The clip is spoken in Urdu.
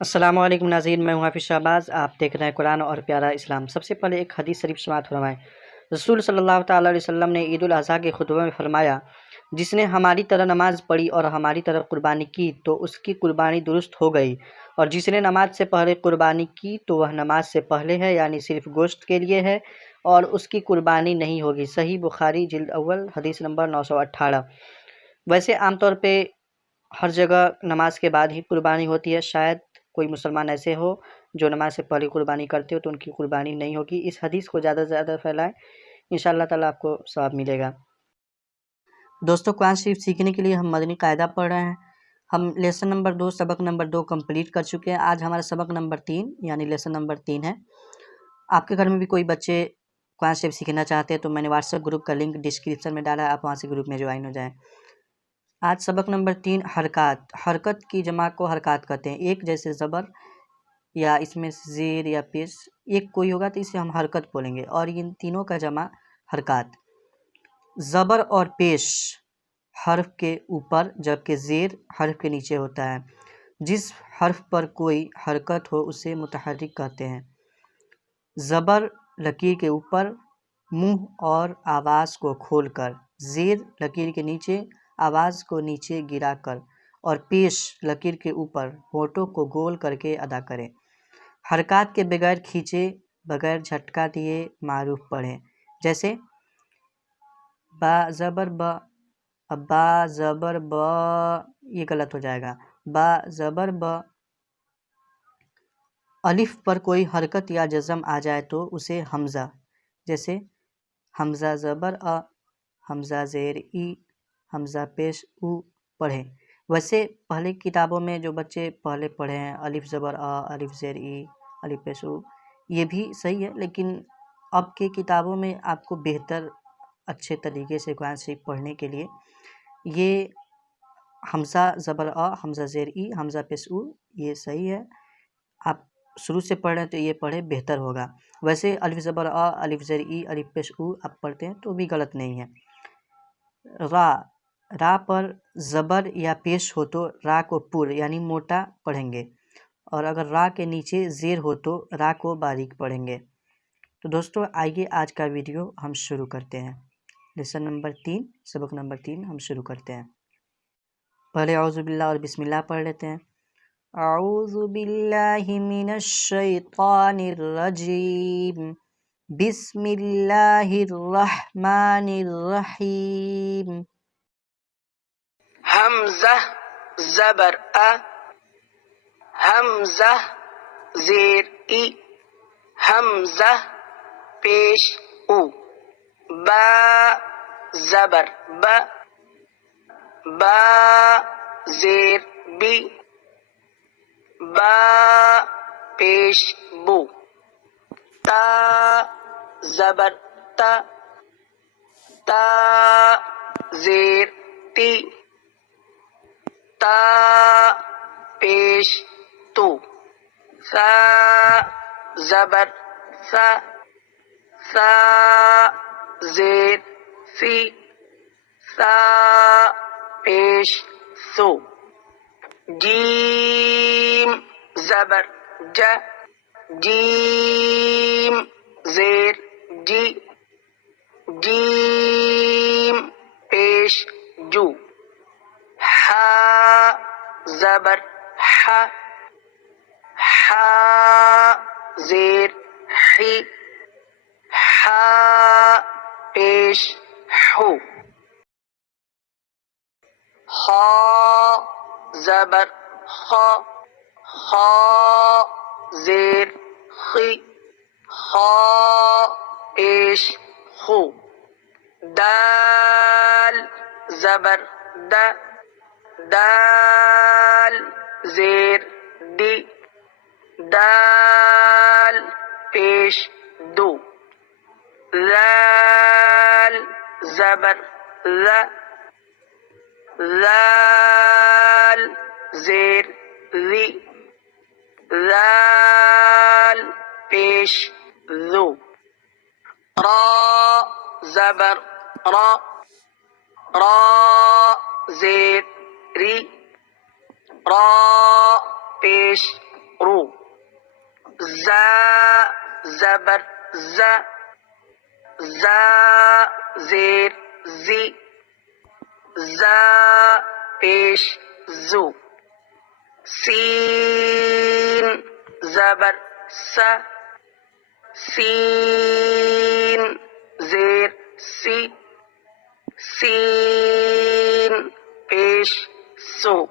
السلام علیکم ناظرین، میں ہوں حافظ شہباز. آپ دیکھ رہے ہیں قرآن اور پیارا اسلام. سب سے پہلے ایک حدیث شریف سماعت فرمائیں. رسول صلی اللہ تعالیٰ علیہ وسلم نے عید الاضحیٰ کے خطبہ میں فرمایا، جس نے ہماری طرح نماز پڑھی اور ہماری طرح قربانی کی تو اس کی قربانی درست ہو گئی، اور جس نے نماز سے پہلے قربانی کی تو وہ نماز سے پہلے ہے، یعنی صرف گوشت کے لیے ہے، اور اس کی قربانی نہیں ہوگی. صحیح بخاری جلد اول حدیث نمبر 918. ویسے عام طور پہ ہر جگہ نماز کے بعد ہی قربانی ہوتی ہے. شاید کوئی مسلمان ایسے ہو جو نماز سے پہلے قربانی کرتے ہو تو ان کی قربانی نہیں ہوگی. اس حدیث کو زیادہ سے زیادہ پھیلائیں، انشاءاللہ تعالیٰ آپ کو ثواب ملے گا. دوستو، قرآن شریف سیکھنے کے لیے ہم مدنی قاعدہ پڑھ رہے ہیں. ہم لیسن نمبر 2 سبق نمبر 2 کمپلیٹ کر چکے ہیں. آج ہمارا سبق نمبر 3 یعنی لیسن نمبر 3 ہے. آپ کے گھر میں بھی کوئی بچے قرآن شریف سیکھنا چاہتے ہیں تو میں نے واٹس ایپ گروپ کا لنک ڈسکرپشن میں ڈالا ہے، آپ وہاں سے گروپ میں جوائن ہو جائیں. آج سبق نمبر 3 حرکات. حرکت کی جمع کو حرکات کہتے ہیں. ایک جیسے زبر یا اس میں زیر یا پیش ایک کوئی ہوگا تو اسے ہم حرکت بولیں گے، اور ان تینوں کا جمع حرکات. زبر اور پیش حرف کے اوپر جبکہ زیر حرف کے نیچے ہوتا ہے. جس حرف پر کوئی حرکت ہو اسے متحرک کہتے ہیں. زبر لکیر کے اوپر منہ اور آواز کو کھول کر، زیر لکیر کے نیچے آواز کو نیچے گرا کر، اور پیش لکیر کے اوپر ہونٹوں کو گول کر کے ادا کریں. حرکات کے بغیر کھینچے، بغیر جھٹکا دیے معروف پڑھیں. جیسے با زبر با، اب با زبر با یہ غلط ہو جائے گا. با زبر با. الف پر کوئی حرکت یا جزم آ جائے تو اسے حمزہ، جیسے حمزہ زبر آ، حمزہ زیر ای، حمزہ پیش او پڑھیں. ویسے پہلے کتابوں میں جو بچے پہلے پڑھے ہیں الف زبر آ، الف زیر ای، الف پیش او، یہ بھی صحیح ہے، لیکن اب کی کتابوں میں آپ کو بہتر اچھے طریقے سے قرآن شریف پڑھنے کے لیے یہ حمزہ زبر آ، حمزہ زیر ای، حمزہ پیش او یہ صحیح ہے. آپ شروع سے پڑھ رہے ہیں تو یہ پڑھے بہتر ہوگا. ویسے الف زبر آ، الف زیر ای، الف پیش او آپ پڑھتے ہیں تو بھی غلط نہیں ہے. را، را پر زبر یا پیش ہو تو را کو پر یعنی موٹا پڑھیں گے، اور اگر را کے نیچے زیر ہو تو را کو باریک پڑھیں گے. تو دوستو آئیے آج کا ویڈیو ہم شروع کرتے ہیں. لیسن نمبر 3 سبق نمبر 3 ہم شروع کرتے ہیں. پہلے اعوذ باللہ اور بسم اللہ پڑھ لیتے ہیں. اعوذ باللہ من الشیطان الرجیم، بسم اللہ الرحمن الرحیم. حمزہ زبر ا، حمزہ زیر ای، حمزہ پیش او. با زبر ب، با زیر بی، با پیش بو. تا زبر تا، تا زیر تی، تا پیش تو. ثا زبر ثا، ثا زیر سی، ثا پیش سو. جیم زبر ج، جیم زیر جی، جیم پیش جو. ح زبر ح، ح زیر حی، ح پیش حو. خ زبر خ، خ زیر خی، خ پیش خو. دال زبر د، دال زیر دی، دال پیش دو. ذال زبر ذ، ذال زیر ذی، ذال پیش ذو. را زبر را، را زیر ری، را پیش رو. زا زبر ز. زا زیر زی. زا پیش زو. سین زبر س. سین زیر سی. سین پیش سو.